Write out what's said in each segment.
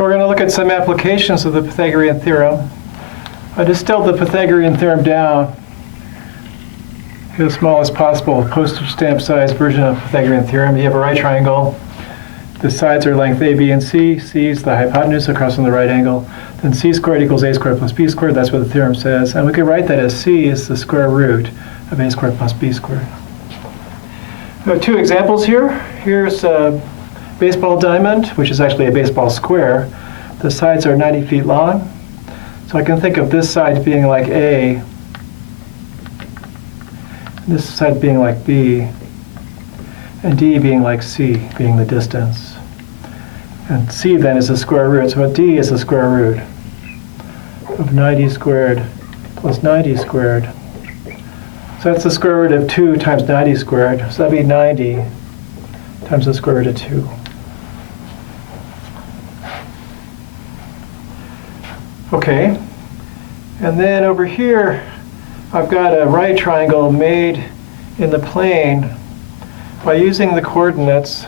So we're going to look at some applications of the Pythagorean theorem. I distilled the Pythagorean theorem down to the smallest possible postage stamp size version of Pythagorean theorem. You have a right triangle. The sides are length A, B, and C. C is the hypotenuse across from the right angle. Then C squared equals A squared plus B squared. That's what the theorem says. And we could write that as C is the square root of A squared plus B squared. We have two examples here. Here's a baseball diamond, which is actually a baseball square. The sides are 90 feet long. So I can think of this side being like A, this side being like B, and D being like C, being the distance. And C then is the square root, so D is the square root of 90 squared plus 90 squared. So that's the square root of 2 times 90 squared, so that'd be 90 times the square root of 2. Okay, and then over here, I've got a right triangle made in the plane by using the coordinates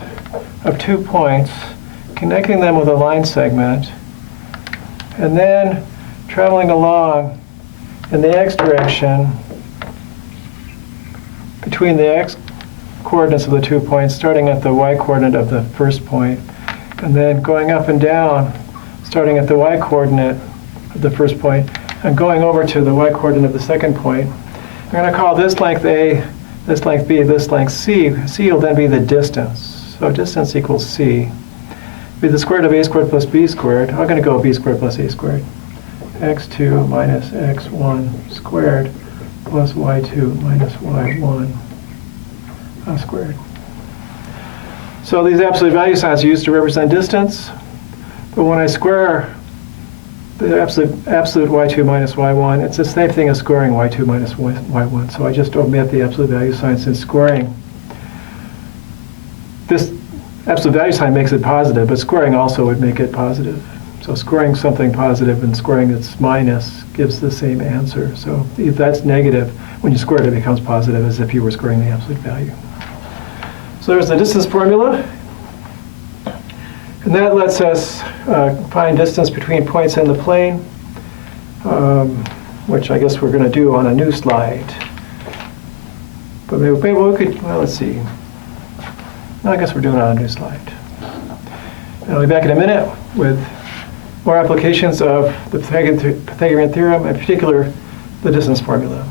of 2 points, connecting them with a line segment, and then traveling along in the x direction between the x coordinates of the 2 points, starting at the y coordinate of the first point, and then going up and down, starting at the y coordinate of the first point, and going over to the y coordinate of the second point. I'm going to call this length A, this length B, this length C. C will then be the distance. So distance equals C. Be the square root of A squared plus B squared. I'm going to go B squared plus A squared. X2 minus X1 squared plus Y2 minus Y1 squared. So these absolute value signs are used to represent distance. But when I square the absolute y2 minus y1, it's the same thing as squaring y2 minus y1. So I just omit the absolute value sign since squaring. This absolute value sign makes it positive, but squaring also would make it positive. So squaring something positive and squaring its minus gives the same answer. So if that's negative, when you square it, it becomes positive as if you were squaring the absolute value. So there's the distance formula. And that lets us find distance between points in the plane, which I guess we're going to do on a new slide. But maybe we could, well, let's see. No, I guess we're doing it on a new slide. And I'll be back in a minute with more applications of the Pythagorean theorem, in particular, the distance formula.